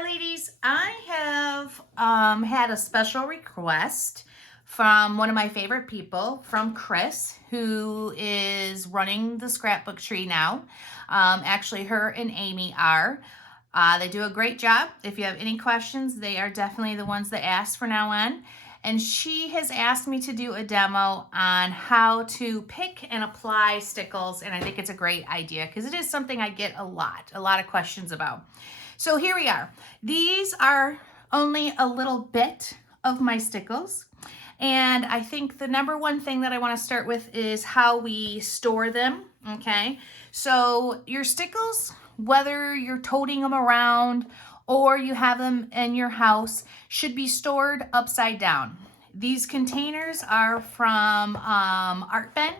Hi ladies, I have had a special request from one of my favorite people, from Chris, who is running the scrapbook tree now. Actually, her and Amy are. They do a great job. If you have any questions, they are definitely the ones that ask from now on. And she has asked me to do a demo on how to pick and apply Stickles, and I think it's a great idea because it is something I get a lot of questions about. So here we are. These are only a little bit of my Stickles. And I think the number one thing that I want to start with is how we store them, okay? So your Stickles, whether you're toting them around or you have them in your house, should be stored upside down. These containers are from Art Ben,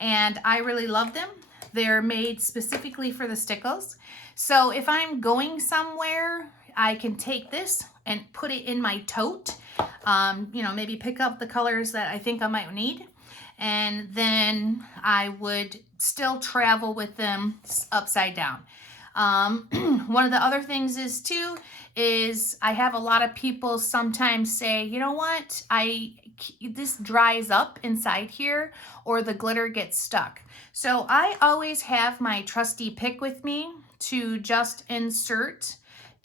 and I really love them. They're made specifically for the Stickles. So if I'm going somewhere, I can take this and put it in my tote. Maybe pick up the colors that I think I might need. And then I would still travel with them upside down. One of the other things is I have a lot of people sometimes say, you know what, this dries up inside here or the glitter gets stuck. So I always have my trusty pick with me to just insert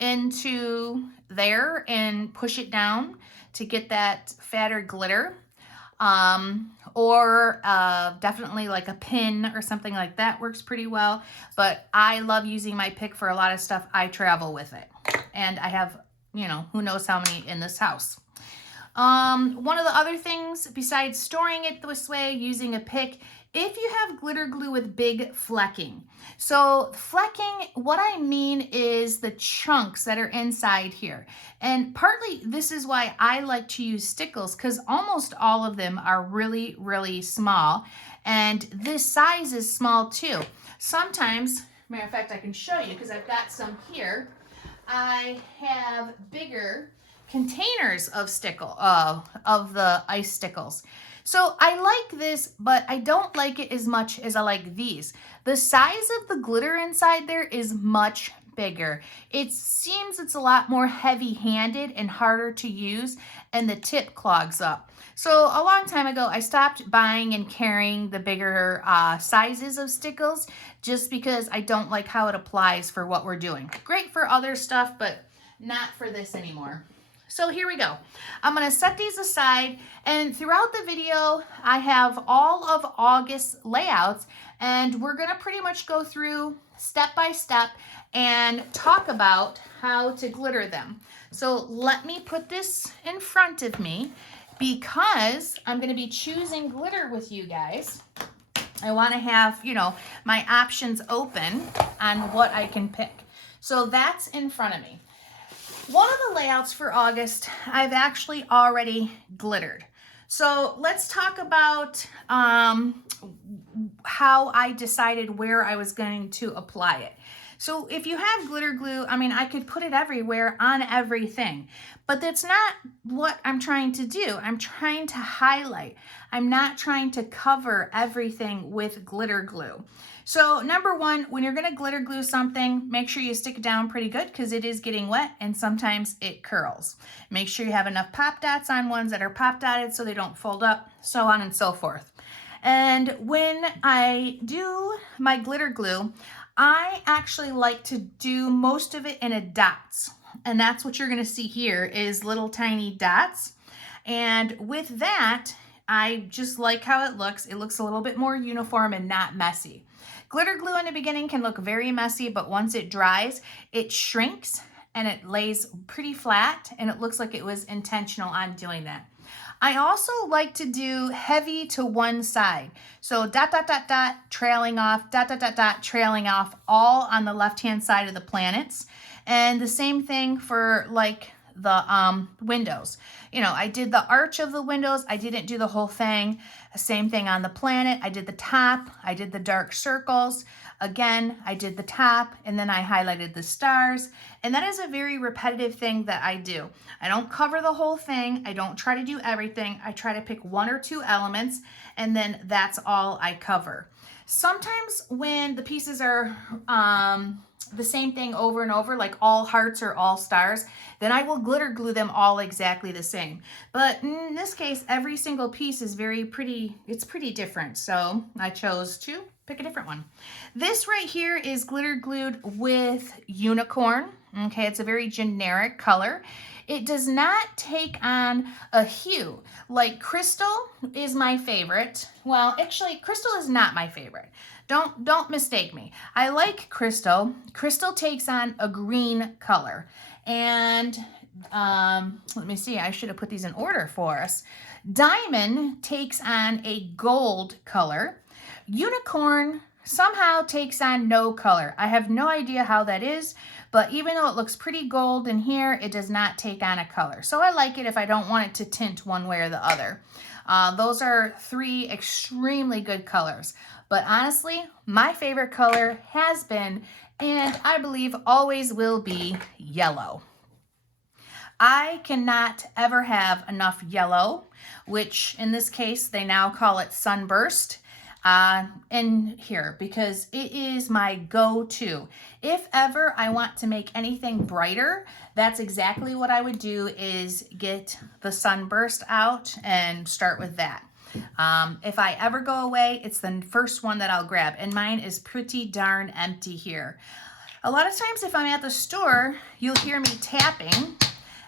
into there and push it down to get that fatter glitter. Definitely like a pin or something like that works pretty well. But I love using my pick for a lot of stuff. I travel with it. And I have, who knows how many in this house. One of the other things besides storing it this way, using a pick, if you have glitter glue with big flecking. So flecking, what I mean is the chunks that are inside here. And partly this is why I like to use Stickles, because almost all of them are really, really small. And this size is small too. Sometimes, matter of fact, I can show you because I've got some here. I have bigger containers of of the ice Stickles. So I like this, but I don't like it as much as I like these. The size of the glitter inside there is much bigger. It seems it's a lot more heavy-handed and harder to use, and the tip clogs up. So a long time ago, I stopped buying and carrying the bigger sizes of Stickles just because I don't like how it applies for what we're doing. Great for other stuff, but not for this anymore. So here we go. I'm going to set these aside, and throughout the video, I have all of August's layouts, and we're going to pretty much go through step by step and talk about how to glitter them. So let me put this in front of me because I'm going to be choosing glitter with you guys. I want to have, my options open on what I can pick. So that's in front of me. One of the layouts for August, I've actually already glittered. So let's talk about how I decided where I was going to apply it. So if you have glitter glue, I could put it everywhere on everything, but that's not what I'm trying to do. I'm trying to highlight. I'm not trying to cover everything with glitter glue. So number one, when you're gonna glitter glue something, make sure you stick it down pretty good because it is getting wet and sometimes it curls. Make sure you have enough pop dots on ones that are pop dotted so they don't fold up, so on and so forth. And when I do my glitter glue, I actually like to do most of it in a dots. And that's what you're gonna see here is little tiny dots. And with that, I just like how it looks. It looks a little bit more uniform and not messy. Glitter glue in the beginning can look very messy, but once it dries, it shrinks and it lays pretty flat, and it looks like it was intentional on doing that. I also like to do heavy to one side. So dot, dot, dot, dot, trailing off, dot, dot, dot, dot, trailing off, all on the left-hand side of the planets. And the same thing for like the windows. I did the arch of the windows. I didn't do the whole thing. Same thing on the planet. I did the top. I did the dark circles. Again, I did the top, and then I highlighted the stars. And that is a very repetitive thing that I do. I don't cover the whole thing. I don't try to do everything. I try to pick one or two elements, and then that's all I cover. Sometimes when the pieces are the same thing over and over, like all hearts or all stars, then I will glitter glue them all exactly the same. But in this case, every single piece is it's pretty different. So I chose to pick a different one. This right here is glitter glued with unicorn. Okay, it's a very generic color. It does not take on a hue. Like crystal is my favorite. Well, actually, crystal is not my favorite. Don't mistake me. I like crystal. Crystal takes on a green color. And let me see, I should have put these in order for us. Diamond takes on a gold color. Unicorn somehow takes on no color. I have no idea how that is, but even though it looks pretty gold in here, it does not take on a color. So I like it if I don't want it to tint one way or the other. Those are three extremely good colors. But honestly, my favorite color has been, and I believe always will be, yellow. I cannot ever have enough yellow, which in this case, they now call it sunburst, in here because it is my go-to. If ever I want to make anything brighter, that's exactly what I would do, is get the sunburst out and start with that. If I ever go away, it's the first one that I'll grab, and mine is pretty darn empty here. A lot of times if I'm at the store, you'll hear me tapping,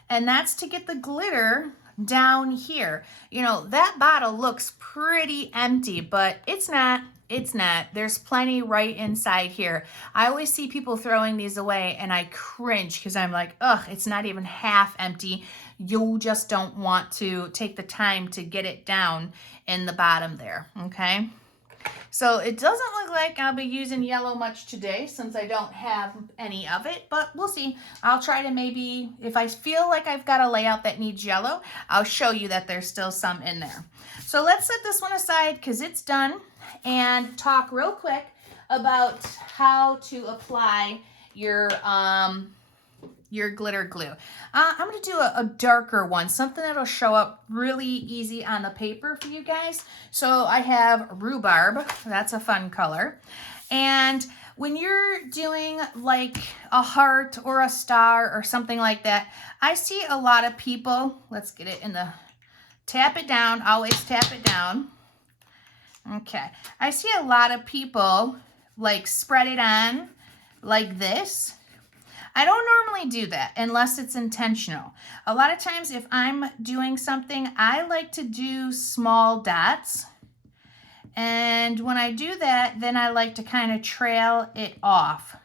and that's to get the glitter down here. You know, that bottle looks pretty empty, but it's not. It's not. There's plenty right inside here. I always see people throwing these away and I cringe because I'm like, ugh, it's not even half empty. You just don't want to take the time to get it down in the bottom there, okay? So it doesn't look like I'll be using yellow much today since I don't have any of it, but we'll see. I'll try to maybe, if I feel like I've got a layout that needs yellow, I'll show you that there's still some in there. So let's set this one aside because it's done and talk real quick about how to apply your glitter glue. I'm going to do a darker one, something that'll show up really easy on the paper for you guys. So I have rhubarb. That's a fun color. And when you're doing like a heart or a star or something like that, I see a lot of people, let's get it in the, tap it down, always tap it down. Okay, I see a lot of people like spread it on like this. I don't normally do that unless it's intentional. A lot of times if I'm doing something, I like to do small dots. And when I do that, then I like to kind of trail it off.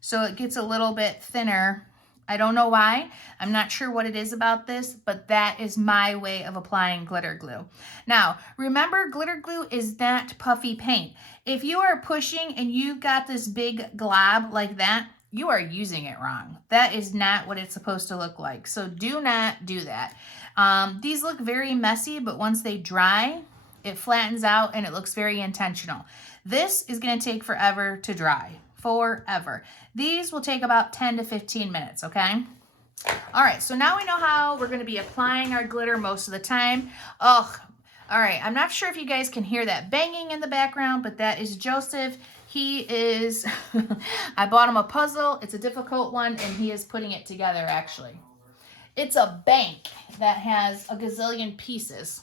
So it gets a little bit thinner. I don't know why. I'm not sure what it is about this, but that is my way of applying glitter glue. Now, remember, glitter glue is not puffy paint. If you are pushing and you got this big glob like that, you are using it wrong. That is not what it's supposed to look like. So do not do that. These look very messy, but once they dry, it flattens out and it looks very intentional. This is gonna take forever to dry, forever. These will take about 10 to 15 minutes, okay? All right, so now we know how we're gonna be applying our glitter most of the time. Oh, all right, I'm not sure if you guys can hear that banging in the background, but that is Joseph. He is, I bought him a puzzle. It's a difficult one, and he is putting it together, actually. It's a bank that has a gazillion pieces.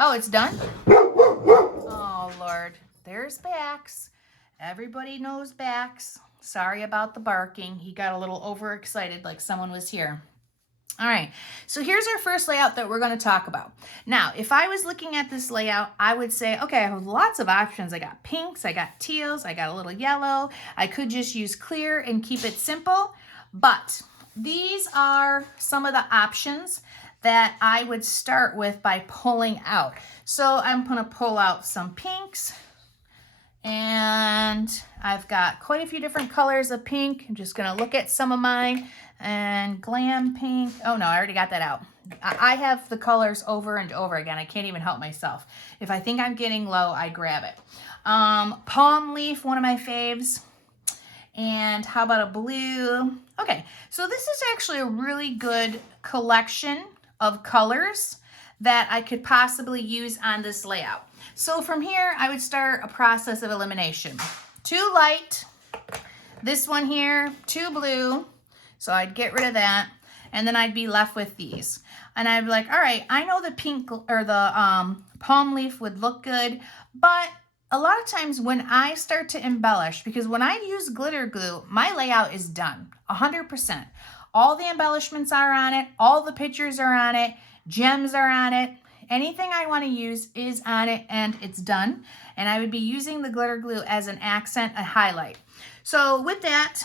Oh, it's done? Oh, Lord. There's Bax. Everybody knows Bax. Sorry about the barking. He got a little overexcited like someone was here. All right, so here's our first layout that we're going to talk about. Now, if I was looking at this layout, I would say, okay, I have lots of options. I got pinks, I got teals, I got a little yellow. I could just use clear and keep it simple, but these are some of the options that I would start with by pulling out. So I'm going to pull out some pinks, and I've got quite a few different colors of pink. I'm just going to look at some of mine. And glam pink. Oh no, I already got that out. I have the colors over and over again. I can't even help myself. If I think I'm getting low, I grab it. Palm leaf, one of my faves. And how about a blue? Okay, so this is actually a really good collection of colors that I could possibly use on this layout. So from here, I would start a process of elimination. Too light, this one here, too blue. So I'd get rid of that. And then I'd be left with these. And I'd be like, all right, I know the pink or the palm leaf would look good, but a lot of times when I start to embellish, because when I use glitter glue, my layout is done, 100%. All the embellishments are on it, all the pictures are on it, gems are on it, anything I want to use is on it and it's done. And I would be using the glitter glue as an accent, a highlight. So with that,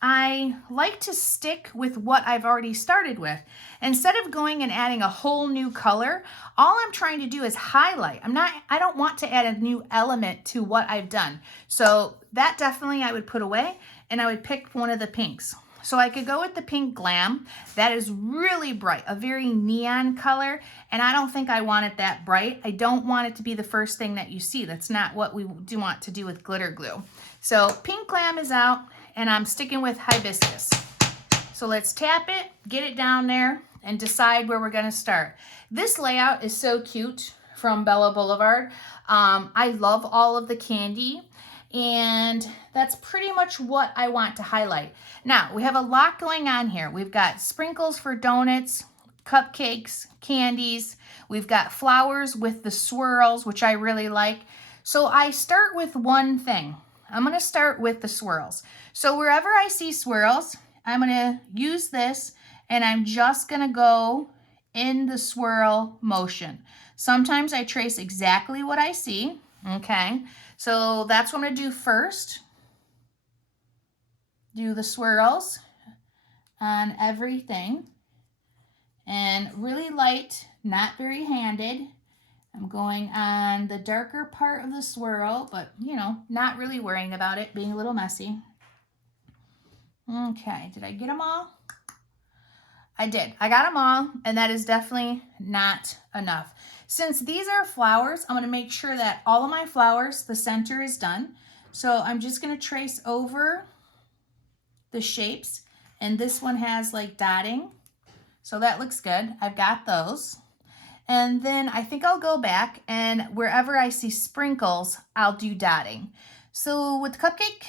I like to stick with what I've already started with. Instead of going and adding a whole new color, all I'm trying to do is highlight. I don't want to add a new element to what I've done. So that definitely I would put away, and I would pick one of the pinks. So I could go with the pink Glam. That is really bright, a very neon color, and I don't think I want it that bright. I don't want it to be the first thing that you see. That's not what we do want to do with glitter glue. So pink Glam is out, and I'm sticking with hibiscus. So let's tap it, get it down there, and decide where we're gonna start. This layout is so cute from Bella Boulevard. I love all of the candy, and that's pretty much what I want to highlight. Now, we have a lot going on here. We've got sprinkles for donuts, cupcakes, candies. We've got flowers with the swirls, which I really like. So I start with one thing. I'm gonna start with the swirls. So wherever I see swirls, I'm gonna use this, and I'm just gonna go in the swirl motion. Sometimes I trace exactly what I see, okay? So that's what I'm gonna do first. Do the swirls on everything. And really light, not very handed. I'm going on the darker part of the swirl, but you know, not really worrying about it being a little messy. Okay, did I get them all? I did. I got them all, and that is definitely not enough. Since these are flowers, I'm going to make sure that all of my flowers, the center is done. So I'm just going to trace over the shapes, and this one has like dotting. So that looks good. I've got those. And then I think I'll go back, and wherever I see sprinkles, I'll do dotting. So with the cupcake,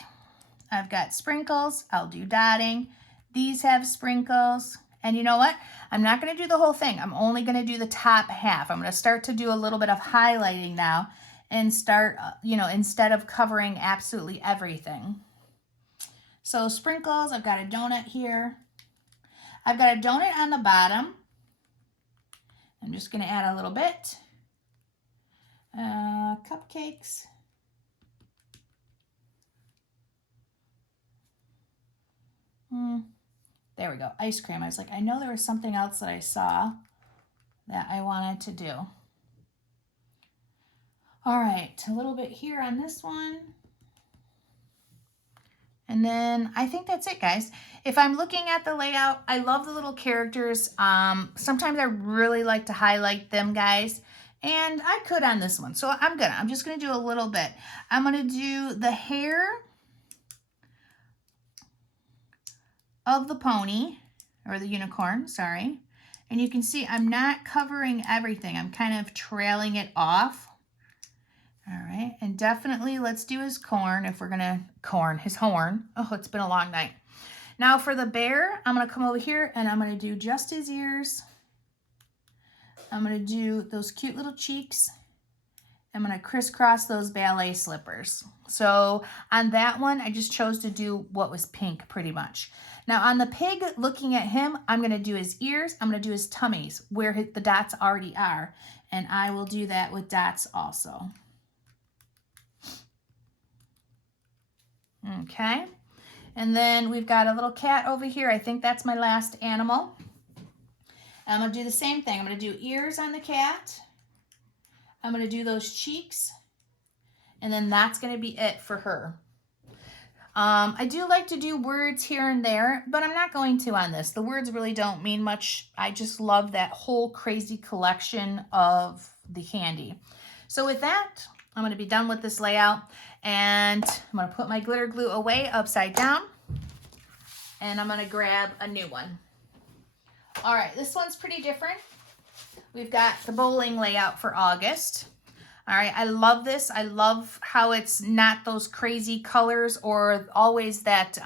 I've got sprinkles, I'll do dotting. These have sprinkles. And you know what? I'm not going to do the whole thing. I'm only going to do the top half. I'm going to start to do a little bit of highlighting now and start, you know, instead of covering absolutely everything. So sprinkles, I've got a donut here. I've got a donut on the bottom. I'm just going to add a little bit. Cupcakes. There we go. Ice cream. I was like, I know there was something else that I saw that I wanted to do. All right, a little bit here on this one. And then I think that's it, guys. If I'm looking at the layout, I love the little characters. Sometimes I really like to highlight them, guys. And I could on this one. So I'm just gonna do a little bit. I'm gonna do the hair of the pony, or the unicorn, sorry. And you can see I'm not covering everything. I'm kind of trailing it off. All right, and definitely let's do his corn if we're gonna, his horn. Oh, it's been a long night. Now for the bear, I'm gonna come over here and I'm gonna do just his ears. I'm gonna do those cute little cheeks. I'm gonna crisscross those ballet slippers. So on that one, I just chose to do what was pink pretty much. Now on the pig, looking at him, I'm gonna do his ears, I'm gonna do his tummies where the dots already are. And I will do that with dots also. Okay, and then we've got a little cat over here. I think that's my last animal. I'm gonna do the same thing. I'm gonna do ears on the cat. I'm gonna do those cheeks, and then that's gonna be it for her. I do like to do words here and there, but I'm not going to on this. The words really don't mean much. I just love that whole crazy collection of the candy. So with that, I'm going to be done with this layout, and I'm going to put my glitter glue away upside down, and I'm going to grab a new one. All right, this one's pretty different. We've got the bowling layout for August. All right, I love this. I love how it's not those crazy colors or always that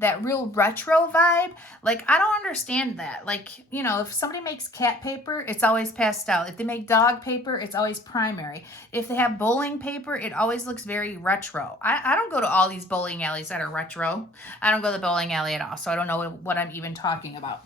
that real retro vibe. Like, I don't understand that. Like, you know, if somebody makes cat paper, it's always pastel. If they make dog paper, it's always primary. If they have bowling paper, it always looks very retro. I don't go to all these bowling alleys that are retro. I don't go to the bowling alley at all, so I don't know what I'm even talking about.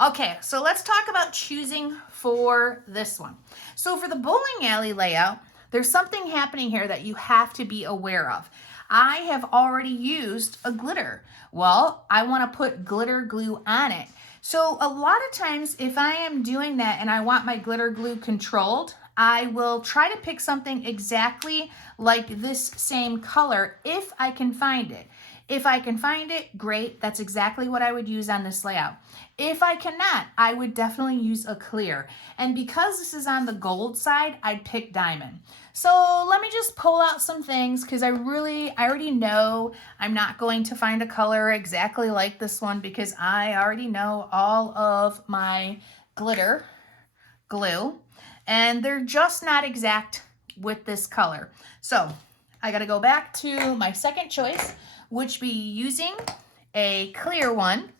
Okay, so let's talk about choosing for this one. So for the bowling alley layout, there's something happening here that you have to be aware of. I have already used a glitter. Well, I want to put glitter glue on it. So a lot of times if I am doing that and I want my glitter glue controlled, I will try to pick something exactly like this same color if I can find it. If I can find it, great. That's exactly what I would use on this layout. If I cannot, I would definitely use a clear. And because this is on the gold side, I'd pick diamond. So let me just pull out some things because I already know I'm not going to find a color exactly like this one because I already know all of my glitter glue and they're just not exact with this color. So I got to go back to my second choice, which be using a clear one.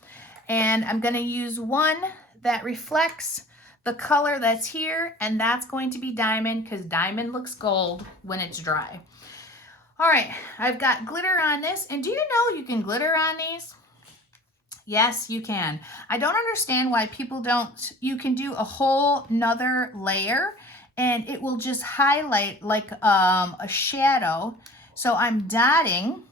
And I'm going to use one that reflects the color that's here, and that's going to be diamond because diamond looks gold when it's dry. All right, I've got glitter on this, and do you know you can glitter on these? Yes, you can. I don't understand why people don't. You can do a whole nother layer, and it will just highlight like a shadow. So I'm dotting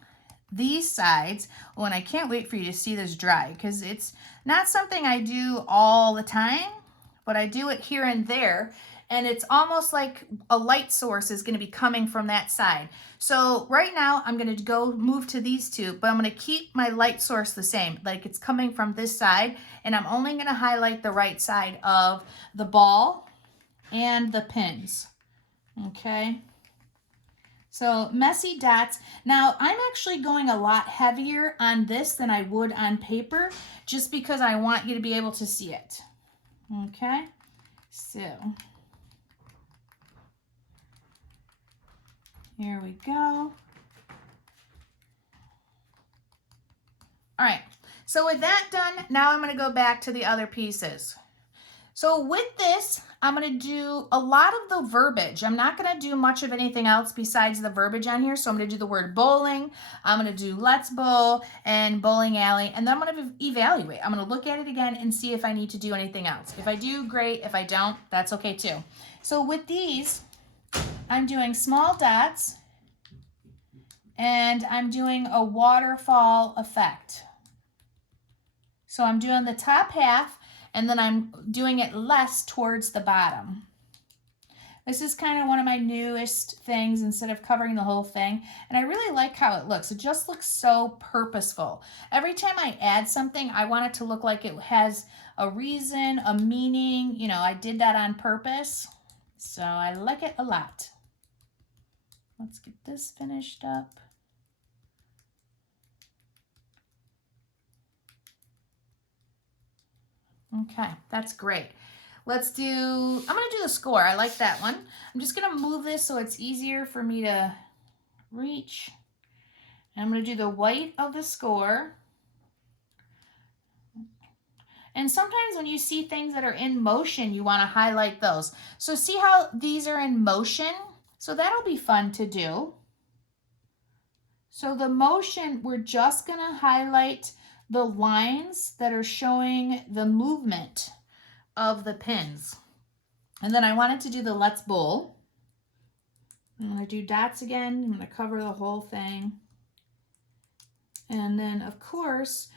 these sides. Oh, and I can't wait for you to see this dry because it's not something I do all the time, but I do it here and there. And it's almost like a light source is going to be coming from that side. So right now I'm going to go move to these two, but I'm going to keep my light source the same. Like it's coming from this side, and I'm only going to highlight the right side of the ball and the pins. Okay. So messy dots. Now I'm actually going a lot heavier on this than I would on paper just because I want you to be able to see it. Okay, so here we go. All right, so with that done, now I'm going to go back to the other pieces. So with this, I'm going to do a lot of the verbiage. I'm not going to do much of anything else besides the verbiage on here. So I'm going to do the word bowling. I'm going to do let's bowl and bowling alley. And then I'm going to evaluate. I'm going to look at it again and see if I need to do anything else. If I do, great. If I don't, that's okay too. So with these, I'm doing small dots and I'm doing a waterfall effect. So I'm doing the top half and then I'm doing it less towards the bottom. This is kind of one of my newest things instead of covering the whole thing. And I really like how it looks. It just looks so purposeful. Every time I add something, I want it to look like it has a reason, a meaning. You know, I did that on purpose. So I like it a lot. Let's get this finished up. Okay, that's great. Let's do, I'm going to do the score. I like that one. I'm just going to move this so it's easier for me to reach. And I'm going to do the white of the score. And sometimes when you see things that are in motion, you want to highlight those. So see how these are in motion? So that'll be fun to do. So the motion, we're just going to highlight the lines that are showing the movement of the pins. And then I wanted to do the let's bowl. I'm going to do dots again. I'm going to cover the whole thing. And then, of course,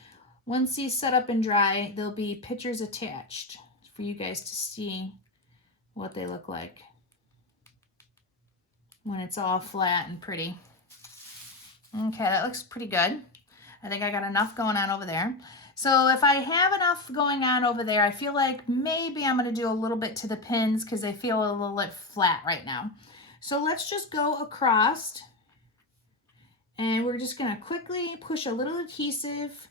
once these set up and dry, there'll be pictures attached for you guys to see what they look like when it's all flat and pretty. Okay, that looks pretty good. I think I got enough going on over there. So if I have enough going on over there, I feel like maybe I'm going to do a little bit to the pins because they feel a little bit flat right now. So let's just go across and we're just going to quickly push a little adhesive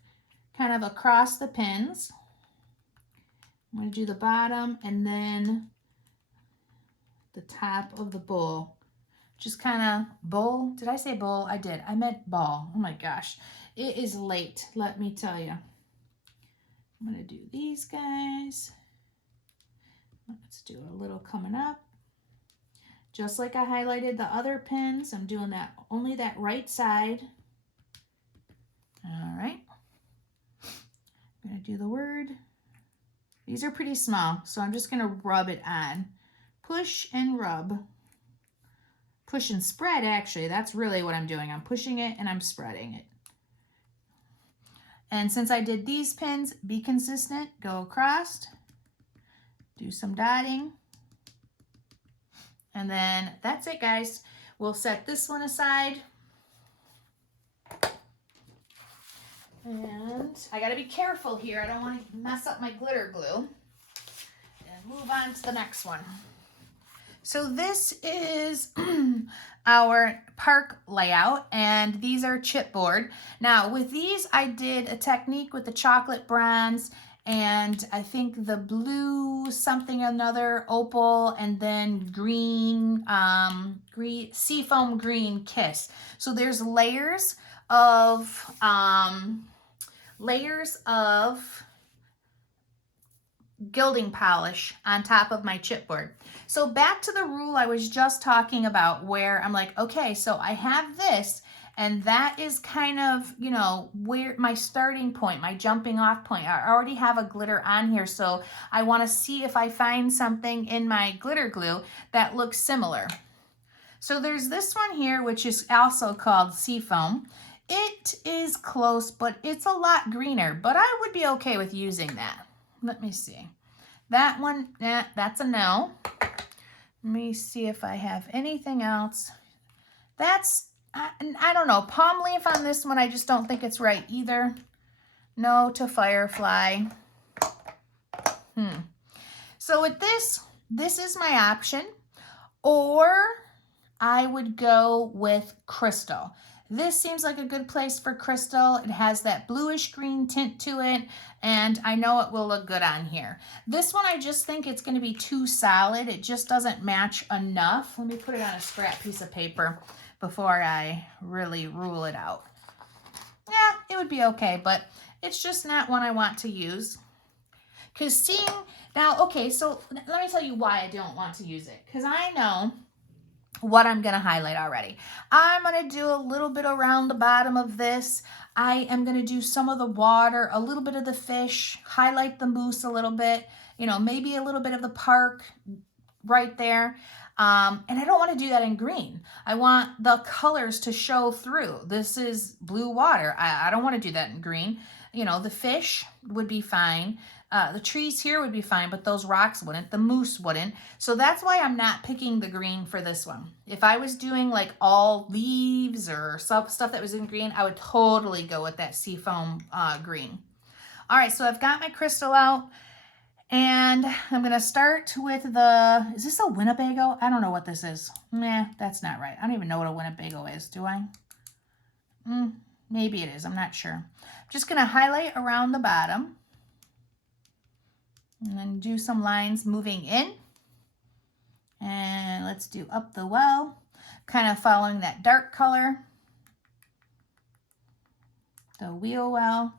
kind of across the pins. I'm going to do the bottom and then the top of the bowl. Just kind of bowl. Did I say bowl? I did. I meant ball. Oh my gosh. It is late, let me tell you. I'm going to do these guys. Let's do a little coming up. Just like I highlighted the other pins, I'm doing that only that right side. All right. I'm going to do the word. These are pretty small, so I'm just going to rub it on. Push and rub. Push and spread, actually. That's really what I'm doing. I'm pushing it and I'm spreading it. And since I did these pins, be consistent. Go across. Do some dotting. And then that's it, guys. We'll set this one aside. And I got to be careful here. I don't want to mess up my glitter glue. And move on to the next one. So this is our park layout, and these are chipboard. Now with these, I did a technique with the chocolate bronze, and I think the blue something another opal, and then green, seafoam green kiss. So there's layers of gilding polish on top of my chipboard. So back to the rule I was just talking about, where I'm like, okay, so I have this, and that is kind of, you know, where my starting point, my jumping off point. I already have a glitter on here, so I want to see if I find something in my glitter glue that looks similar. So there's this one here, which is also called Seafoam. It is close, but it's a lot greener, but I would be okay with using that. Let me see. That one, that's a no. Let me see if I have anything else. That's, I don't know, palm leaf on this one, I just don't think it's right either. No to firefly. So with this is my option, or I would go with crystal. This seems like a good place for crystal. It has that bluish green tint to it, and I know it will look good on here. This one, I just think it's going to be too solid. It just doesn't match enough. Let me put it on a scrap piece of paper before I really rule it out. Yeah, it would be okay, but it's just not one I want to use. Because seeing, now, okay, so let me tell you why I don't want to use it. Because I know what I'm going to highlight already. I'm going to do a little bit around the bottom of this. I am going to do some of the water, a little bit of the fish, highlight the moose a little bit, you know, maybe a little bit of the park right there. And I don't want to do that in green. I want the colors to show through. This is blue water. I don't want to do that in green. You know, the fish would be fine. The trees here would be fine, but those rocks wouldn't. The moose wouldn't. So that's why I'm not picking the green for this one. If I was doing like all leaves or stuff that was in green, I would totally go with that seafoam green. All right, so I've got my crystal out, and I'm going to start with the, is this a Winnebago? I don't know what this is. Nah, that's not right. I don't even know what a Winnebago is, do I? Maybe it is. I'm not sure. I'm just going to highlight around the bottom. And then do some lines moving in. And let's do up the well, kind of following that dark color. The wheel well.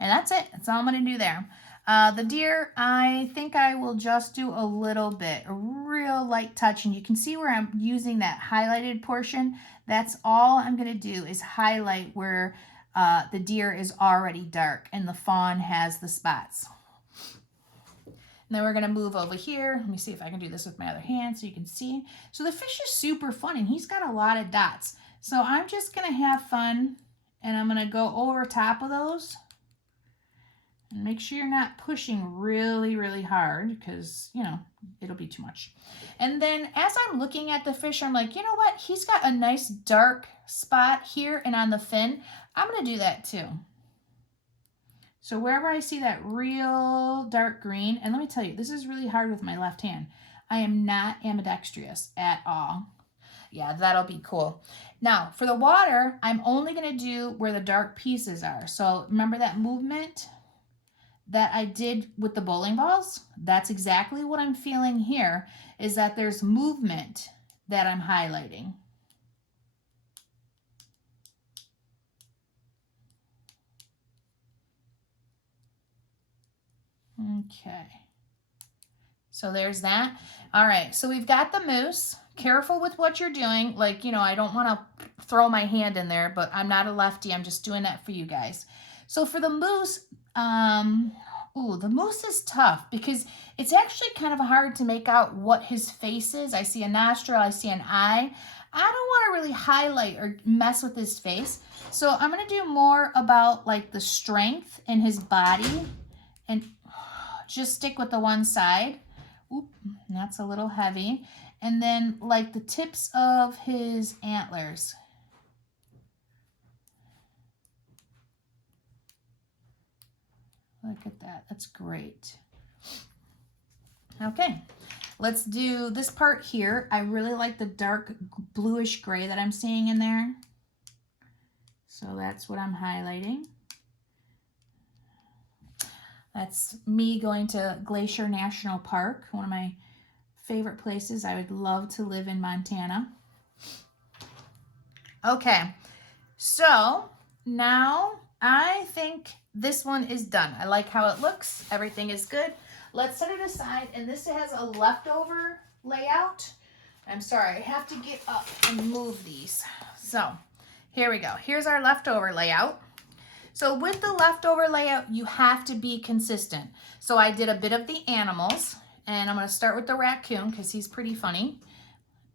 And that's it. That's all I'm going to do there. The deer, I think I will just do a little bit, a real light touch. And you can see where I'm using that highlighted portion. That's all I'm going to do is highlight where the deer is already dark and the fawn has the spots. And then we're going to move over here. Let me see if I can do this with my other hand so you can see. So the fish is super fun, and he's got a lot of dots. So I'm just going to have fun, and I'm going to go over top of those. And make sure you're not pushing really, really hard because, you know, it'll be too much. And then as I'm looking at the fish, I'm like, you know what? He's got a nice dark spot here and on the fin. I'm going to do that too. So wherever I see that real dark green, and let me tell you, this is really hard with my left hand. I am not ambidextrous at all. Yeah, that'll be cool. Now, for the water, I'm only going to do where the dark pieces are. So remember that movement? that I did with the bowling balls, that's exactly what I'm feeling here, is that there's movement that I'm highlighting. Okay. So there's that. All right, so we've got the mousse. Careful with what you're doing. Like, you know, I don't want to throw my hand in there, but I'm not a lefty. I'm just doing that for you guys. So for the mousse, the mousse is tough because it's actually kind of hard to make out what his face is. I see a nostril, I see an eye. I don't want to really highlight or mess with his face. So I'm going to do more about like the strength in his body and just stick with the one side. Oop, that's a little heavy. And then like the tips of his antlers. Look at that, that's great. Okay, let's do this part here. I really like the dark bluish gray that I'm seeing in there. So that's what I'm highlighting. That's me going to Glacier National Park, one of my favorite places. I would love to live in Montana. Okay, so now I think this one is done. I like how it looks. Everything is good. Let's set it aside, and this has a leftover layout. I'm sorry, I have to get up and move these. So here we go. Here's our leftover layout. So with the leftover layout, you have to be consistent. So I did a bit of the animals, and I'm going to start with the raccoon because he's pretty funny.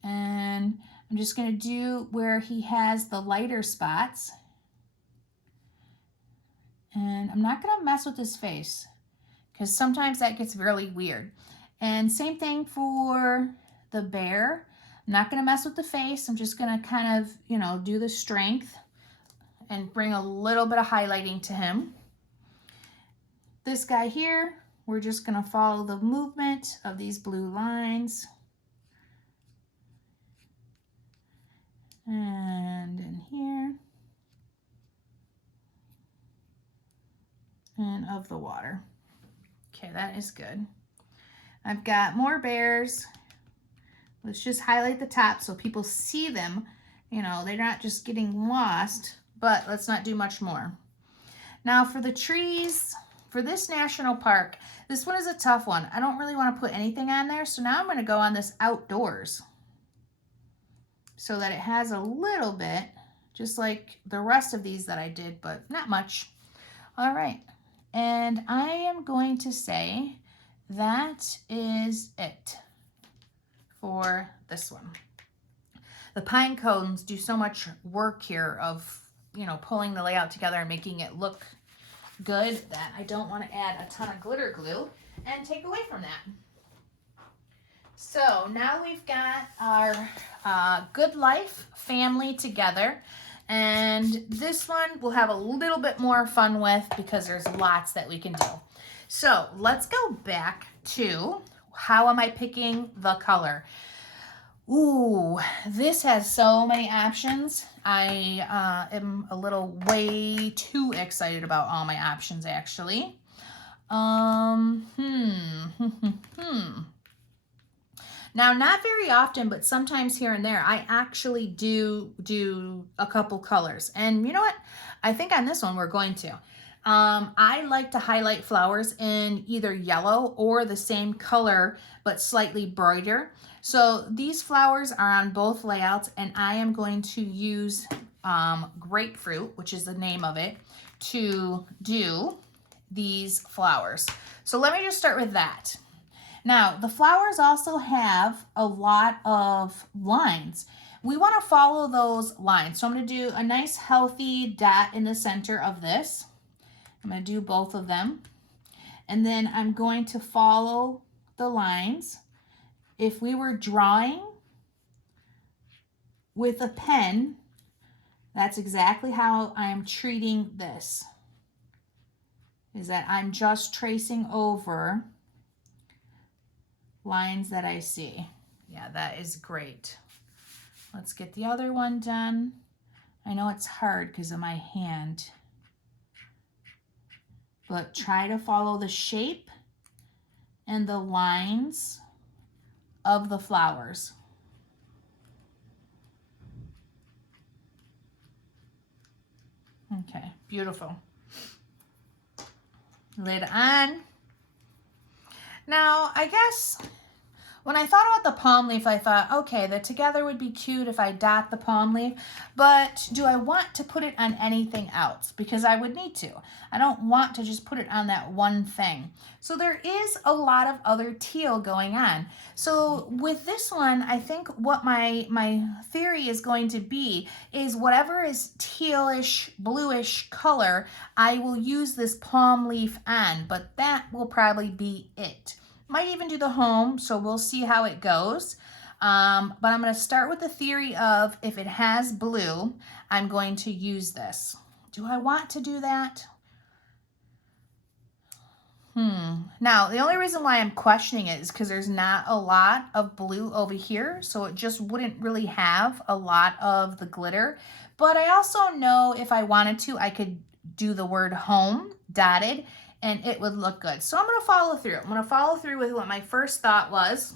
And I'm just going to do where he has the lighter spots. And I'm not going to mess with his face because sometimes that gets really weird. And same thing for the bear. I'm not going to mess with the face. I'm just going to kind of, you know, do the strength and bring a little bit of highlighting to him. This guy here, we're just going to follow the movement of these blue lines. And in here. And of the water. Okay, that is good. I've got more bears. Let's just highlight the top so people see them. You know, they're not just getting lost, but let's not do much more. Now for the trees, for this national park, this one is a tough one. I don't really want to put anything on there, so now I'm going to go on this outdoors so that it has a little bit, just like the rest of these that I did, but not much. All right, and I am going to say that is it for this one. The pine cones do so much work here of, you know, pulling the layout together and making it look good that I don't want to add a ton of glitter glue and take away from that. So now we've got our Good Life family together, and this one we'll have a little bit more fun with because there's lots that we can do. So let's go back to how am I picking the color. Ooh, this has so many options. I am a little way too excited about all my options actually. Now, not very often, but sometimes here and there, I actually do a couple colors. And you know what? I think on this one, we're going to. I like to highlight flowers in either yellow or the same color, but slightly brighter. So these flowers are on both layouts, and I am going to use grapefruit, which is the name of it, to do these flowers. So let me just start with that. Now, the flowers also have a lot of lines. We want to follow those lines. So I'm going to do a nice healthy dot in the center of this. I'm going to do both of them. And then I'm going to follow the lines. If we were drawing with a pen, that's exactly how I'm treating this. Is that I'm just tracing over lines that I see. Yeah, that is great. Let's get the other one done. I know it's hard because of my hand. but try to follow the shape and the lines of the flowers. Okay, beautiful. Lid on. Now, I guess when I thought about the palm leaf, I thought, okay, the together would be cute if I dot the palm leaf, but do I want to put it on anything else? Because I would need to. I don't want to just put it on that one thing. So there is a lot of other teal going on. So with this one, I think what my theory is going to be is whatever is tealish, bluish color, I will use this palm leaf on, but that will probably be it. Might even do the home, so we'll see how it goes. But I'm going to start with the theory of if it has blue, I'm going to use this. Do I want to do that? Now, the only reason why I'm questioning it is because there's not a lot of blue over here, so it just wouldn't really have a lot of the glitter. But I also know if I wanted to, I could do the word home dotted, and it would look good. So I'm going to follow through. I'm going to follow through with what my first thought was.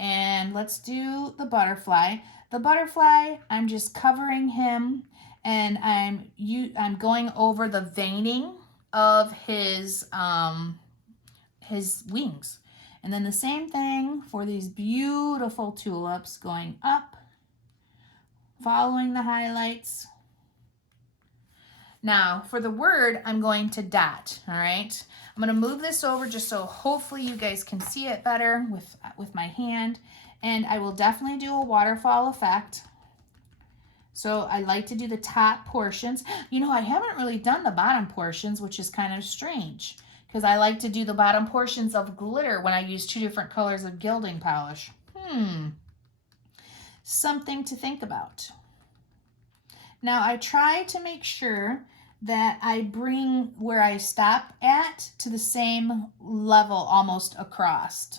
And let's do the butterfly. The butterfly, I'm just covering him, and I'm going over the veining of his wings. And then the same thing for these beautiful tulips, going up, following the highlights. Now, for the word, I'm going to dot, all right? I'm going to move this over just so hopefully you guys can see it better with my hand. And I will definitely do a waterfall effect. So I like to do the top portions. You know, I haven't really done the bottom portions, which is kind of strange, because I like to do the bottom portions of glitter when I use two different colors of gilding polish. Something to think about. Now, I try to make sure that I bring where I stop at to the same level almost across.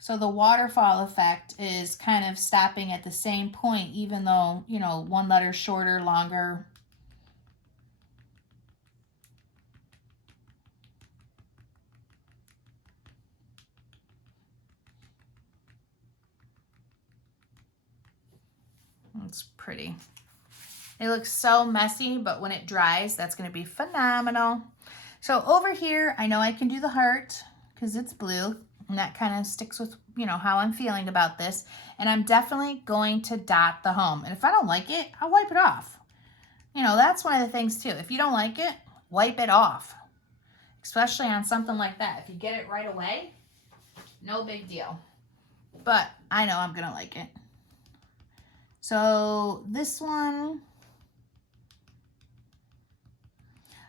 So the waterfall effect is kind of stopping at the same point, even though, you know, one letter shorter, longer. It's pretty. It looks so messy, but when it dries, that's going to be phenomenal. So over here, I know I can do the heart because it's blue, and that kind of sticks with, you know, how I'm feeling about this. And I'm definitely going to dot the home. And if I don't like it, I'll wipe it off. You know, that's one of the things too. If you don't like it, wipe it off. Especially on something like that. If you get it right away, no big deal. But I know I'm going to like it. So this one,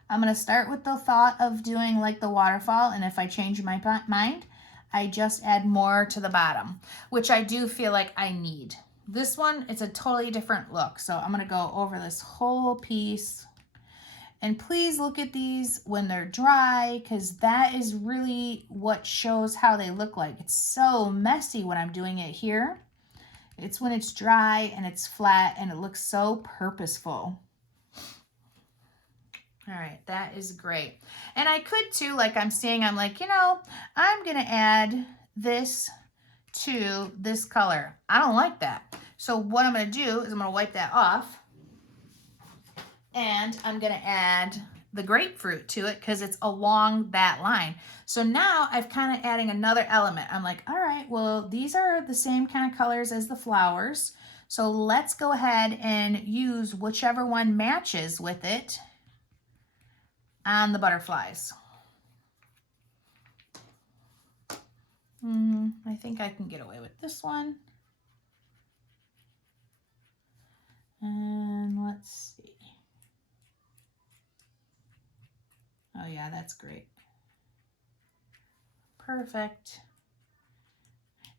I'm going to start with the thought of doing like the waterfall, and if I change my mind, I just add more to the bottom, which I do feel like I need. This one, it's a totally different look, so I'm going to go over this whole piece. And please look at these when they're dry, because that is really what shows how they look like. It's so messy when I'm doing it here. It's when it's dry and it's flat and it looks so purposeful. All right, that is great. And I could too, like I'm seeing, I'm like, you know, I'm gonna add this to this color. I don't like that. So what I'm gonna do is I'm gonna wipe that off, and I'm gonna add the grapefruit to it because it's along that line. So now I've kind of adding another element. I'm like, all right, well, these are the same kind of colors as the flowers. So let's go ahead and use whichever one matches with it on the butterflies. I think I can get away with this one. And let's see. Oh yeah, that's great. Perfect.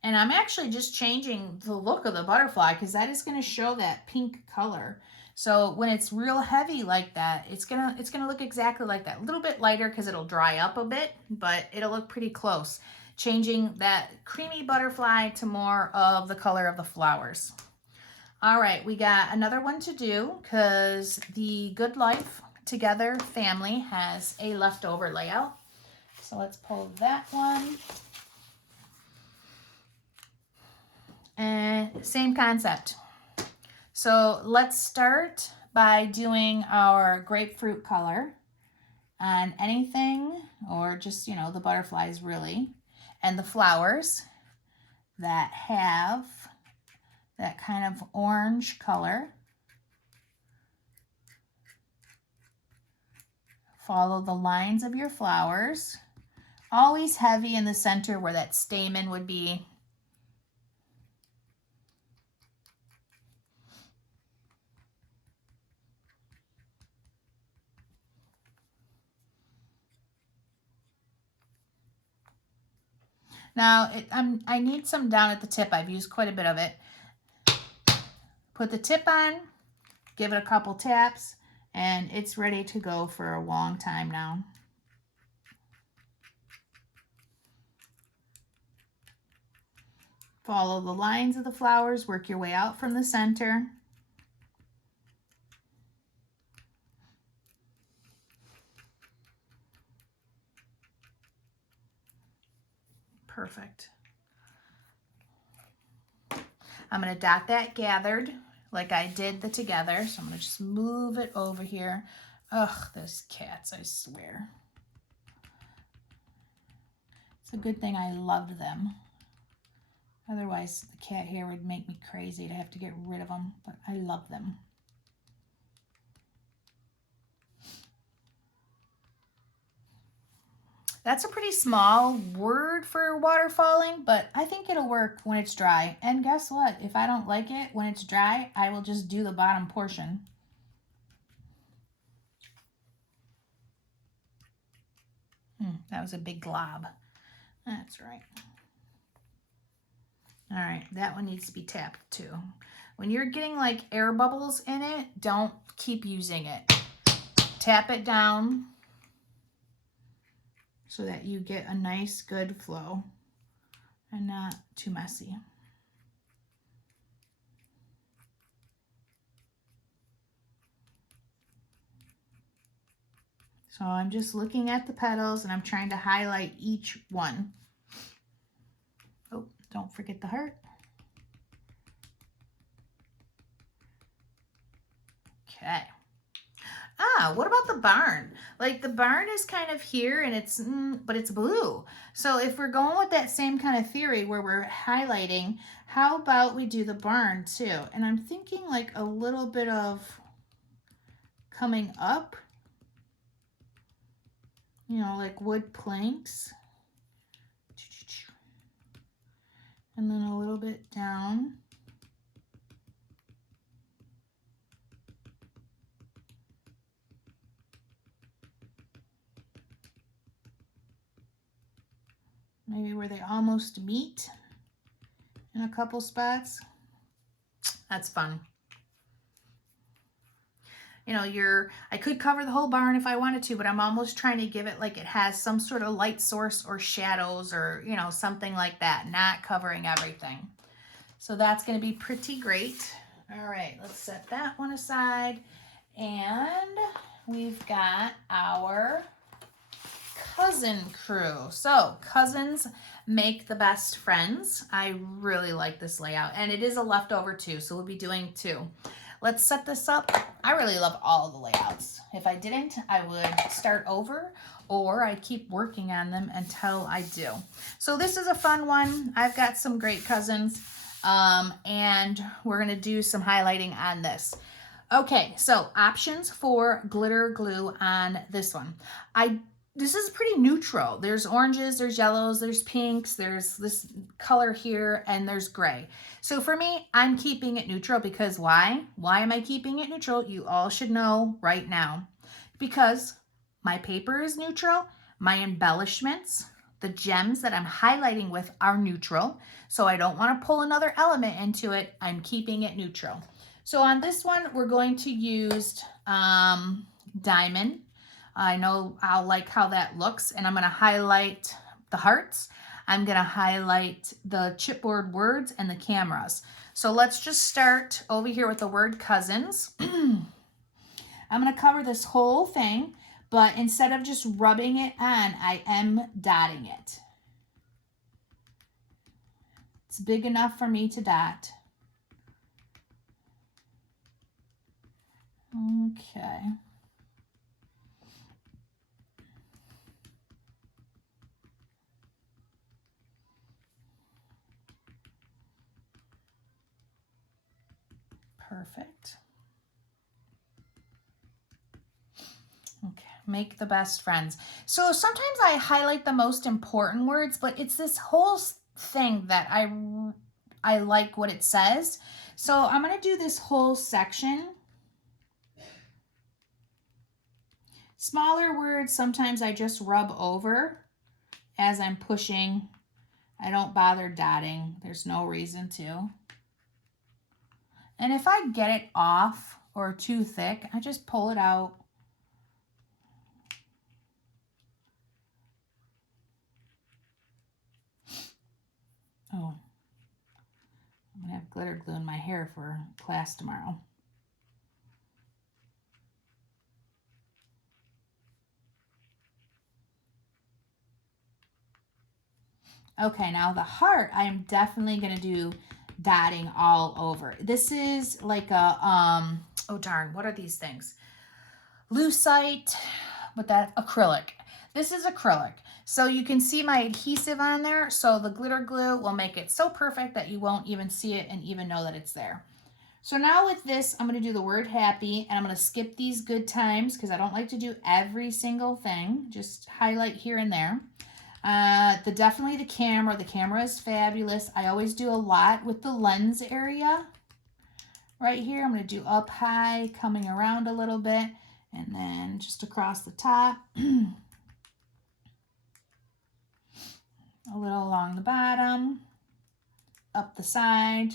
And I'm actually just changing the look of the butterfly because that is going to show that pink color. So when it's real heavy like that, it's gonna look exactly like that. A little bit lighter because it'll dry up a bit, but it'll look pretty close. Changing that creamy butterfly to more of the color of the flowers. All right, we got another one to do because the Good Life Together family has a leftover layout. So let's pull that one. And same concept. So let's start by doing our grapefruit color on anything, or just, you know, the butterflies really, and the flowers that have that kind of orange color. Follow the lines of your flowers. Always heavy in the center where that stamen would be. Now, I need some down at the tip. I've used quite a bit of it. Put the tip on, give it a couple taps, and it's ready to go for a long time now. Follow the lines of the flowers, work your way out from the center. Perfect. I'm going to dot that gathered like I did the together. So I'm going to just move it over here. Ugh, those cats, I swear. It's a good thing I loved them. Otherwise, the cat hair would make me crazy to have to get rid of them, but I love them. That's a pretty small word for water falling, but I think it'll work when it's dry. And guess what? If I don't like it when it's dry, I will just do the bottom portion. That was a big glob. That's right. All right, that one needs to be tapped too. When you're getting like air bubbles in it, don't keep using it. Tap it down so that you get a nice, good flow and not too messy. So I'm just looking at the petals and I'm trying to highlight each one. Oh, don't forget the heart. Okay. What about the barn? Like the barn is kind of here and it's, but it's blue. So if we're going with that same kind of theory where we're highlighting, how about we do the barn too? And I'm thinking like a little bit of coming up, you know, like wood planks. And then a little bit down. Maybe where they almost meet in a couple spots. That's fun. You know, I could cover the whole barn if I wanted to, but I'm almost trying to give it like it has some sort of light source or shadows or, you know, something like that, not covering everything. So that's going to be pretty great. All right, let's set that one aside. And we've got our cousin crew. So cousins make the best friends. I really like this layout, and it is a leftover too, so we'll be doing two. Let's set this up. I really love all of the layouts. If I didn't, I would start over, or I'd keep working on them until I do. So this is a fun one. I've got some great cousins, and we're gonna do some highlighting on this. Okay, so options for glitter glue on this one. This is pretty neutral. There's oranges, there's yellows, there's pinks, there's this color here, and there's gray. So for me, I'm keeping it neutral because why? Why am I keeping it neutral? You all should know right now. Because my paper is neutral, my embellishments, the gems that I'm highlighting with are neutral. So I don't want to pull another element into it. I'm keeping it neutral. So on this one, we're going to use diamond. I know I'll like how that looks, and I'm going to highlight the hearts. I'm going to highlight the chipboard words and the cameras. So let's just start over here with the word cousins. I'm going to cover this whole thing, but instead of just rubbing it on, I am dotting it. It's big enough for me to dot. Okay. Perfect. Okay, make the best friends. So sometimes I highlight the most important words, but it's this whole thing that I like what it says. So I'm going to do this whole section. Smaller words, sometimes I just rub over as I'm pushing. I don't bother dotting. There's no reason to. And if I get it off or too thick, I just pull it out. Oh, I'm going to have glitter glue in my hair for class tomorrow. Okay, now the heart, I am definitely going to do dotting all over. This is like a, oh darn, what are these things? Lucite, with that acrylic. This is acrylic. So you can see my adhesive on there. So the glitter glue will make it so perfect that you won't even see it and even know that it's there. So now with this, I'm going to do the word happy, and I'm going to skip these good times because I don't like to do every single thing. Just highlight here and there. Definitely the camera. The camera is fabulous. I always do a lot with the lens area. Right here, I'm going to do up high, coming around a little bit, and then just across the top. A little along the bottom, up the side,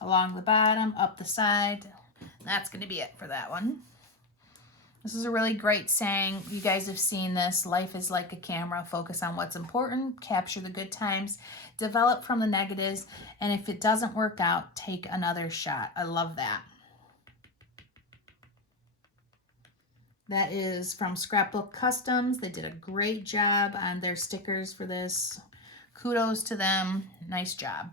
along the bottom, up the side. That's going to be it for that one. This is a really great saying. You guys have seen this. Life is like a camera. Focus on what's important. Capture the good times. Develop from the negatives. And if it doesn't work out, take another shot. I love that. That is from Scrapbook Customs. They did a great job on their stickers for this. Kudos to them. Nice job.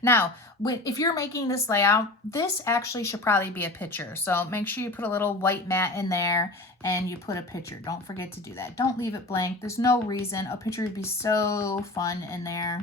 Now, if you're making this layout, this actually should probably be a picture. So make sure you put a little white mat in there and you put a picture. Don't forget to do that. Don't leave it blank. There's no reason. A picture would be so fun in there.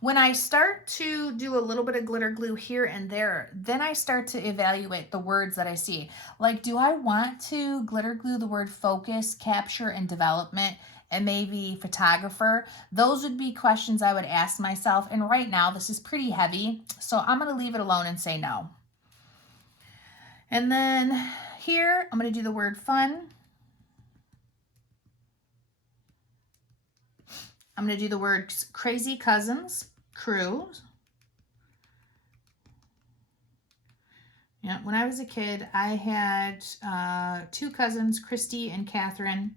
When I start to do a little bit of glitter glue here and there, then I start to evaluate the words that I see. Like, do I want to glitter glue the word focus, capture, and development, and maybe photographer? Those would be questions I would ask myself. And right now, this is pretty heavy, so I'm going to leave it alone and say no. And then here, I'm going to do the word fun. I'm going to do the word crazy cousins, crew. Yeah, when I was a kid, I had 2 cousins, Christy and Catherine.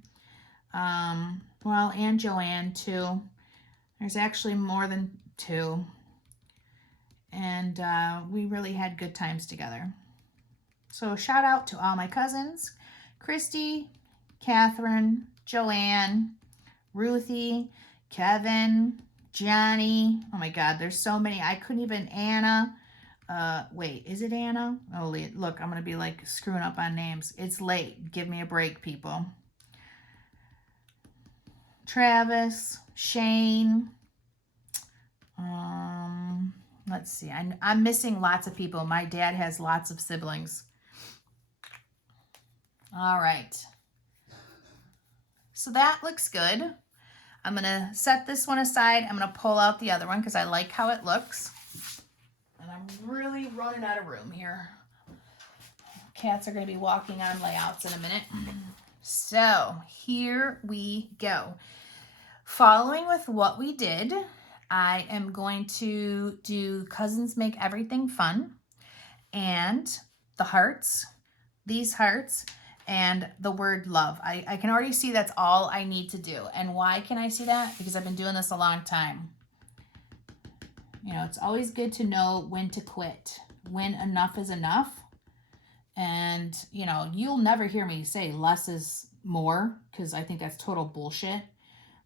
Well, and Joanne too. There's actually more than 2. And we really had good times together. So shout out to all my cousins, Christy, Catherine, Joanne, Ruthie, Kevin, Johnny. Oh my God, there's so many. I couldn't even, Anna. Wait, is it Anna? Oh, look, I'm going to be like screwing up on names. It's late. Give me a break, people. Travis, Shane. Let's see. I'm missing lots of people. My dad has lots of siblings. All right. So that looks good. I'm going to set this one aside. I'm going to pull out the other one because I like how it looks. And I'm really running out of room here. Cats are going to be walking on layouts in a minute. So here we go. Following with what we did, I am going to do Cousins Make Everything Fun and the hearts, these hearts, and the word love. I can already see that's all I need to do. And why can I see that? Because I've been doing this a long time. You know, it's always good to know when to quit, when enough is enough. And, you know, you'll never hear me say less is more because I think that's total bullshit.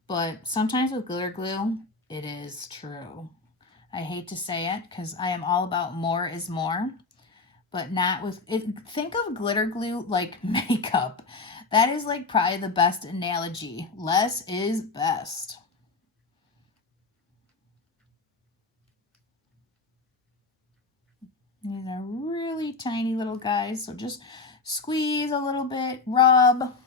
But sometimes with glitter glue, it is true. I hate to say it because I am all about more is more, but not with it. Think of glitter glue like makeup. That is like probably the best analogy. Less is best. These are really tiny little guys, so just squeeze a little bit, rub.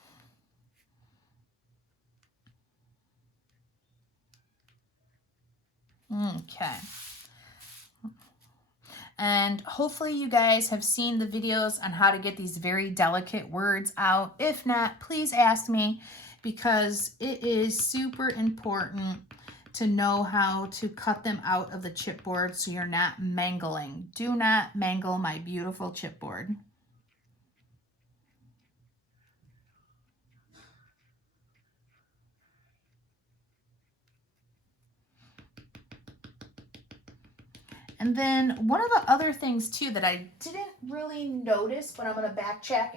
Okay. And hopefully you guys have seen the videos on how to get these very delicate words out. If not, please ask me because it is super important to know how to cut them out of the chipboard so you're not mangling. Do not mangle my beautiful chipboard. And then one of the other things too that I didn't really notice, but I'm going to backtrack,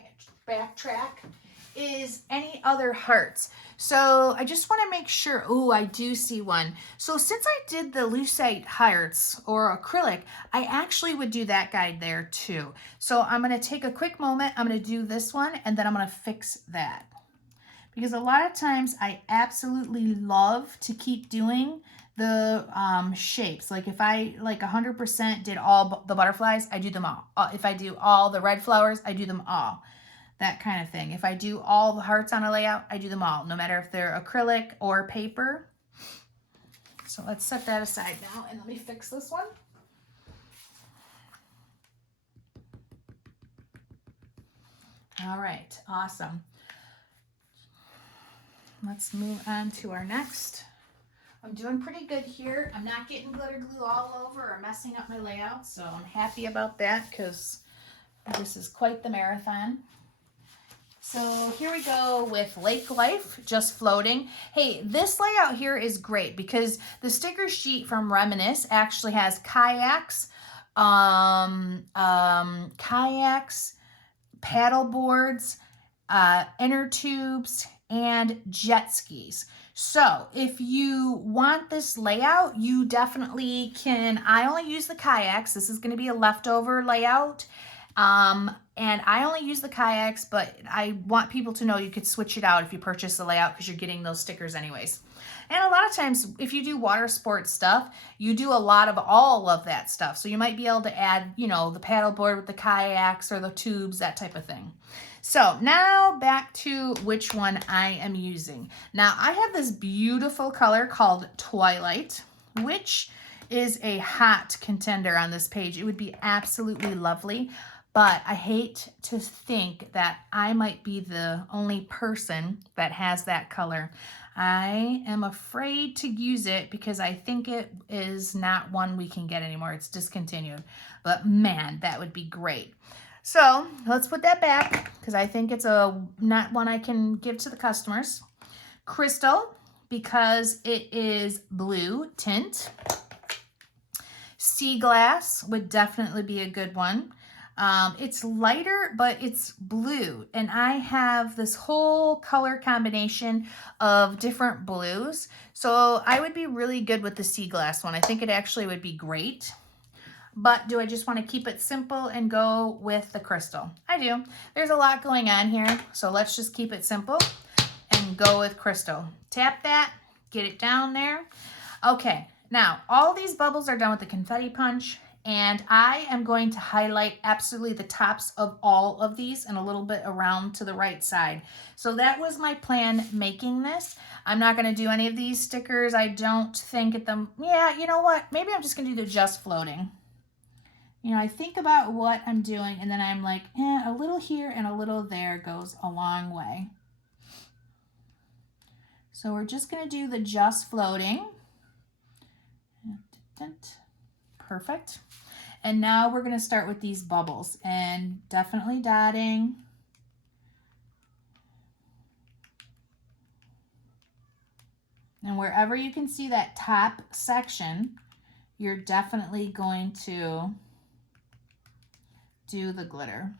is any other hearts. So I just want to make sure. Oh, I do see one. So since I did the lucite hearts or acrylic, I actually would do that guide there too. So I'm going to take a quick moment. I'm going to do this one and then I'm going to fix that. Because a lot of times I absolutely love to keep doing the shapes. Like if I like 100% did all the butterflies, I do them all. If I do all the red flowers, I do them all. That kind of thing. If I do all the hearts on a layout, I do them all, no matter if they're acrylic or paper. So let's set that aside now and let me fix this one. All right, awesome. Let's move on to our next. I'm doing pretty good here. I'm not getting glitter glue all over or messing up my layout, so I'm happy about that because this is quite the marathon. So here we go with Lake Life, just floating. Hey, this layout here is great because the sticker sheet from Reminisce actually has kayaks, paddle boards, inner tubes, and jet skis. So if you want this layout, you definitely can. I only use the kayaks. This is going to be a leftover layout. And I only use the kayaks, but I want people to know you could switch it out if you purchase the layout because you're getting those stickers anyways. And a lot of times, if you do water sports stuff, you do a lot of all of that stuff. So you might be able to add, you know, the paddleboard with the kayaks or the tubes, that type of thing. So now back to which one I am using. Now I have this beautiful color called Twilight, which is a hot contender on this page. It would be absolutely lovely. But I hate to think that I might be the only person that has that color. I am afraid to use it because I think it is not one we can get anymore. It's discontinued. But man, that would be great. So let's put that back because I think it's not one I can give to the customers. Crystal, because it is blue tint. Sea glass would definitely be a good one. It's lighter, but it's blue. And I have this whole color combination of different blues. So I would be really good with the sea glass one. I think it actually would be great. But do I just want to keep it simple and go with the crystal? I do. There's a lot going on here. So let's just keep it simple and go with crystal. Tap that, get it down there. Okay, now all these bubbles are done with the confetti punch. And I am going to highlight absolutely the tops of all of these and a little bit around to the right side. So that was my plan making this. I'm not going to do any of these stickers. I don't think at them. Yeah, you know what? Maybe I'm just going to do the just floating. You know, I think about what I'm doing and then I'm like, a little here and a little there goes a long way. So we're just going to do the just floating. Perfect. And now we're going to start with these bubbles and definitely dotting. And wherever you can see that top section, you're definitely going to do the glitter.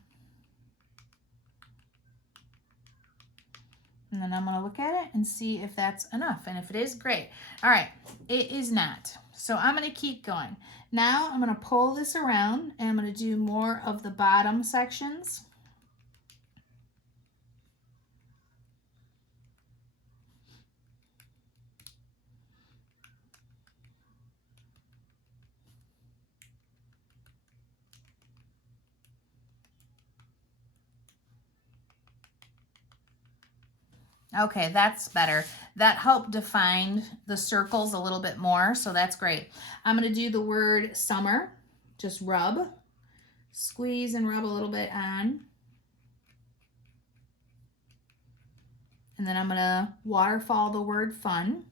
And then I'm going to look at it and see if that's enough. And if it is, great. All right, it is not. So I'm going to keep going. Now I'm going to pull this around and I'm going to do more of the bottom sections. Okay, that's better. That helped define the circles a little bit more, so that's great. I'm going to do the word summer. Just rub, squeeze and rub a little bit on. And then I'm going to waterfall the word fun.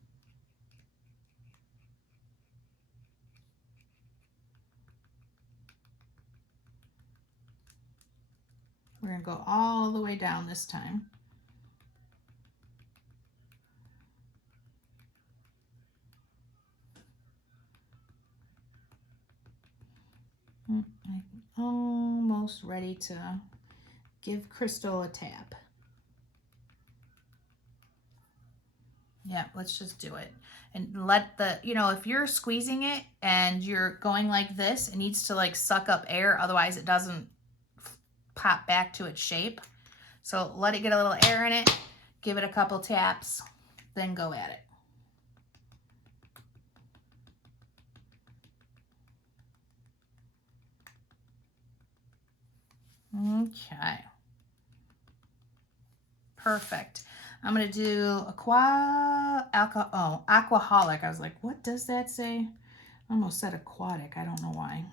We're going to go all the way down this time. I'm almost ready to give Crystal a tap. Yeah, let's just do it. And let the, you know, if you're squeezing it and you're going like this, it needs to like suck up air. Otherwise it doesn't pop back to its shape. So let it get a little air in it. Give it a couple taps. Then go at it. Okay. Perfect. I'm going to do aquaholic. I was like, what does that say? I almost said aquatic. I don't know why.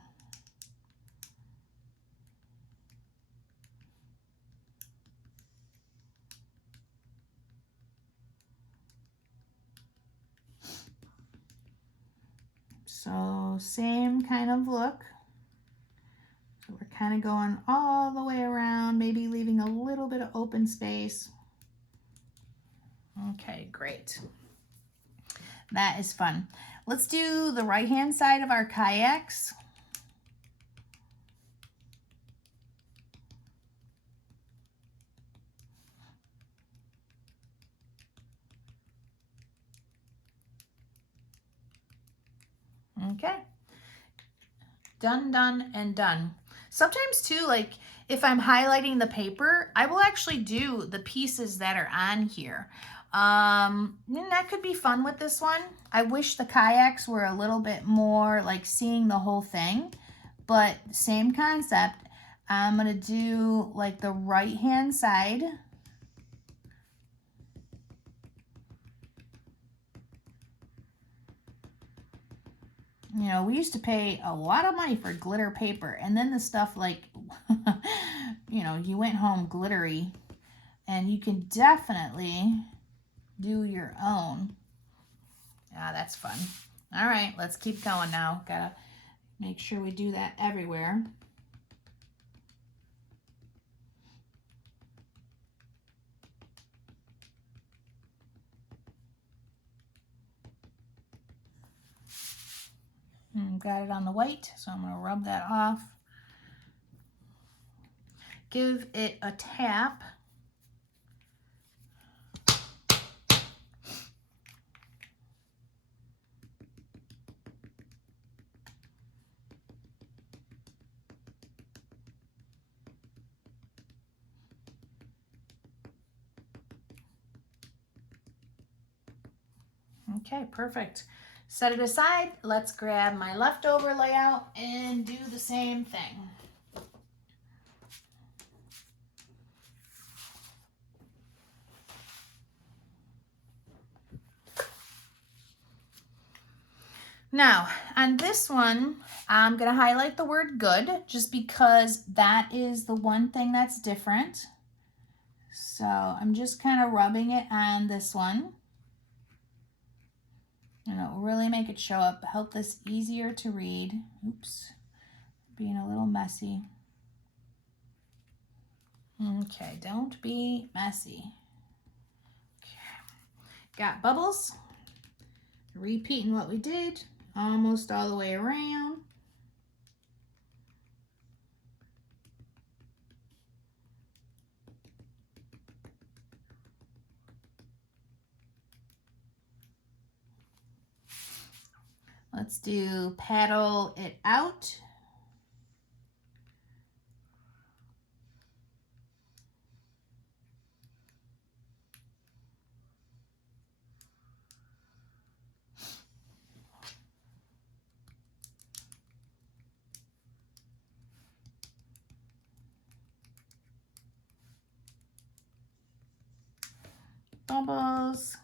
So same kind of look. So we're kind of going all the way around, maybe leaving a little bit of open space. Okay, great. That is fun. Let's do the right-hand side of our kayaks. Okay. Done, done, and done. Sometimes too, like if I'm highlighting the paper, I will actually do the pieces that are on here. And that could be fun with this one. I wish the kayaks were a little bit more like seeing the whole thing, but same concept. I'm gonna do like the right hand side. You know, we used to pay a lot of money for glitter paper, and then the stuff like, you know, you went home glittery, and you can definitely do your own. Ah, that's fun. All right, let's keep going now. Gotta make sure we do that everywhere. Got it on the white, so I'm gonna rub that off. Give it a tap. Okay, perfect. Set it aside. Let's grab my leftover layout and do the same thing. Now, on this one, I'm going to highlight the word good just because that is the one thing that's different. So I'm just kind of rubbing it on this one. And it'll really make it show up, help this easier to read. Oops, being a little messy. Okay, don't be messy. Okay. Got bubbles. Repeating what we did, almost all the way around. Let's do paddle it out. Bubbles.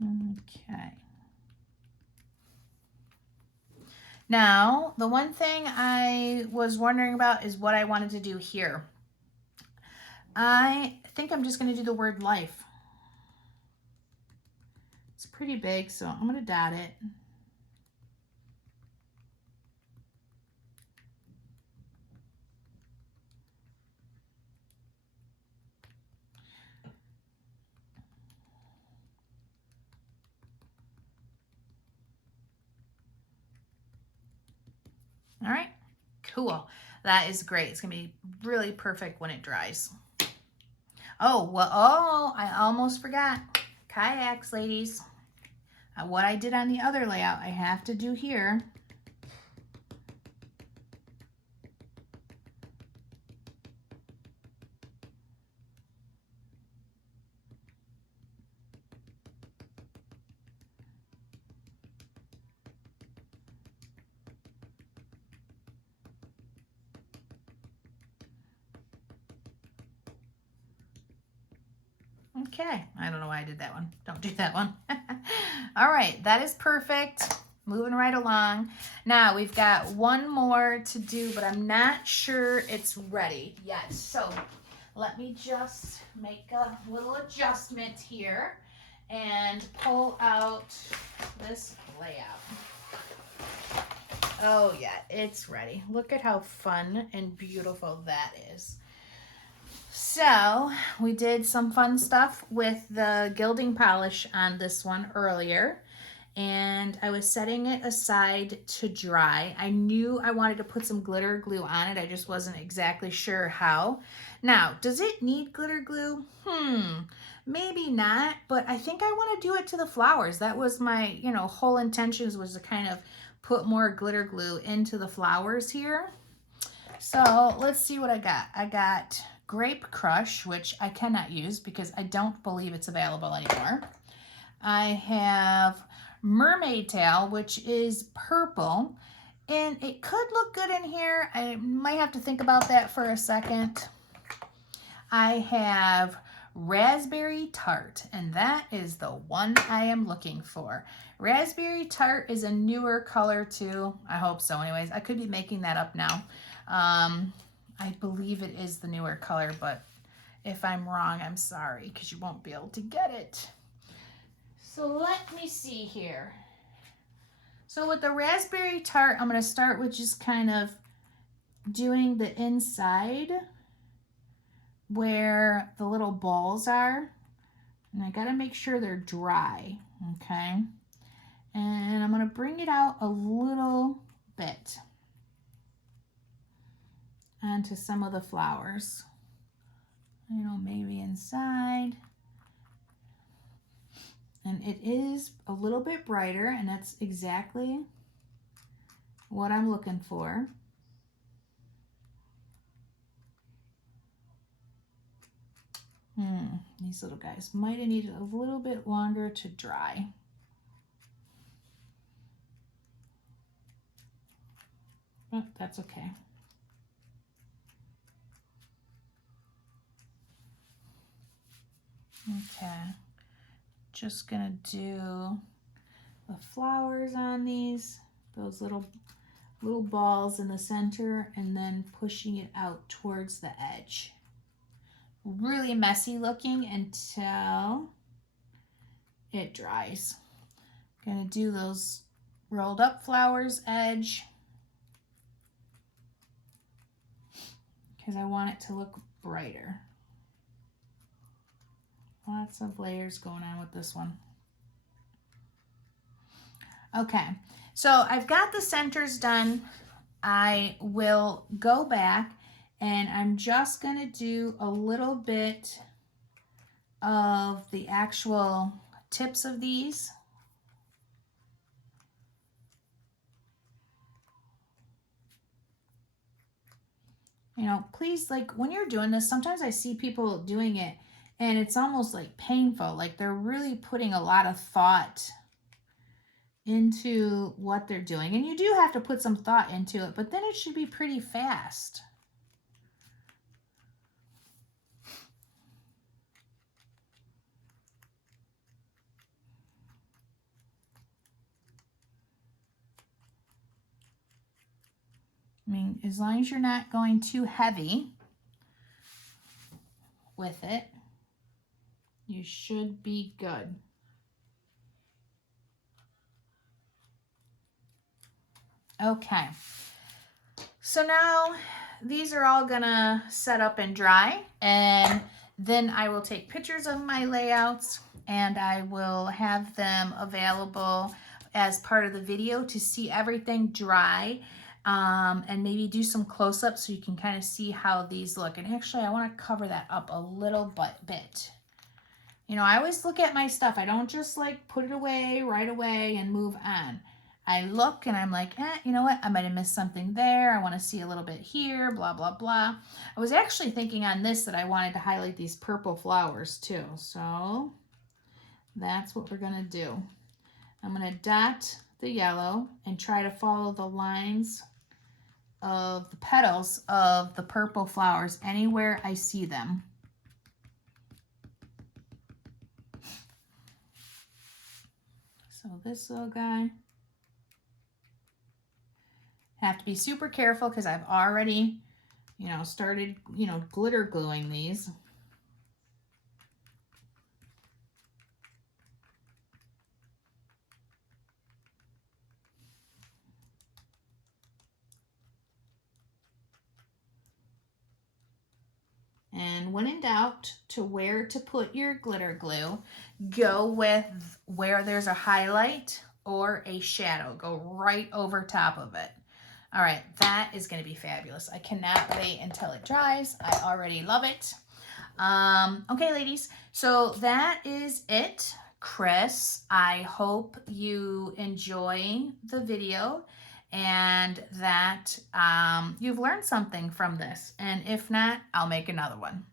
Okay. Now, the one thing I was wondering about is what I wanted to do here. I think I'm just going to do the word life. It's pretty big, so I'm going to dot it. All right, cool. That is great. It's going to be really perfect when it dries. Oh, well, oh, I almost forgot. Kayaks, ladies. What I did on the other layout, I have to do here. Okay, I don't know why I did that one. Don't do that one. All right, that is perfect. Moving right along. Now we've got one more to do, but I'm not sure it's ready yet. So let me just make a little adjustment here and pull out this layout. Oh yeah, it's ready. Look at how fun and beautiful that is. So we did some fun stuff with the gilding polish on this one earlier, and I was setting it aside to dry. I knew I wanted to put some glitter glue on it. I just wasn't exactly sure how. Now, does it need glitter glue? Maybe not, but I think I want to do it to the flowers. That was my, whole intentions, was to kind of put more glitter glue into the flowers here. So let's see what I got. I got Grape Crush, which I cannot use because I don't believe it's available anymore. I have Mermaid Tail, which is purple, and it could look good in here. I might have to think about that for a second. I have Raspberry Tart, and that is the one I am looking for. Raspberry Tart is a newer color too. I hope so anyways. I could be making that up now. I believe it is the newer color, but if I'm wrong, I'm sorry, because you won't be able to get it. So let me see here. So with the Raspberry Tart, I'm going to start with just kind of doing the inside where the little balls are. And I got to make sure they're dry, okay? And I'm going to bring it out a little bit onto some of the flowers. Maybe inside. And it is a little bit brighter, and that's exactly what I'm looking for. These little guys might have needed a little bit longer to dry. But that's okay. Okay, just gonna do the flowers on these, those little balls in the center, and then pushing it out towards the edge. Really messy looking until it dries. Gonna do those rolled up flowers edge, because I want it to look brighter. Lots of layers going on with this one. Okay, so I've got the centers done. I will go back and I'm just going to do a little bit of the actual tips of these. You know, please, like when you're doing this, sometimes I see people doing it and it's almost like painful. Like they're really putting a lot of thought into what they're doing. And you do have to put some thought into it, but then it should be pretty fast. I mean, as long as you're not going too heavy with it, you should be good. Okay, so now these are all gonna set up and dry, and then I will take pictures of my layouts and I will have them available as part of the video to see everything dry. And maybe do some close-ups so you can kind of see how these look. And actually, I want to cover that up a little bit. You know, I always look at my stuff. I don't just like put it away right away and move on. I look and I'm like, you know what? I might have missed something there. I want to see a little bit here, blah, blah, blah. I was actually thinking on this that I wanted to highlight these purple flowers too. So that's what we're going to do. I'm going to dot the yellow and try to follow the lines of the petals of the purple flowers anywhere I see them. So this little guy, have to be super careful because I've already, you know, started, you know, glitter gluing these. And when in doubt to where to put your glitter glue, go with where there's a highlight or a shadow. Go right over top of it. All right, that is going to be fabulous. I cannot wait until it dries. I already love it. Okay, ladies, so that is it. Chris, I hope you enjoy the video and that you've learned something from this. And if not, I'll make another one.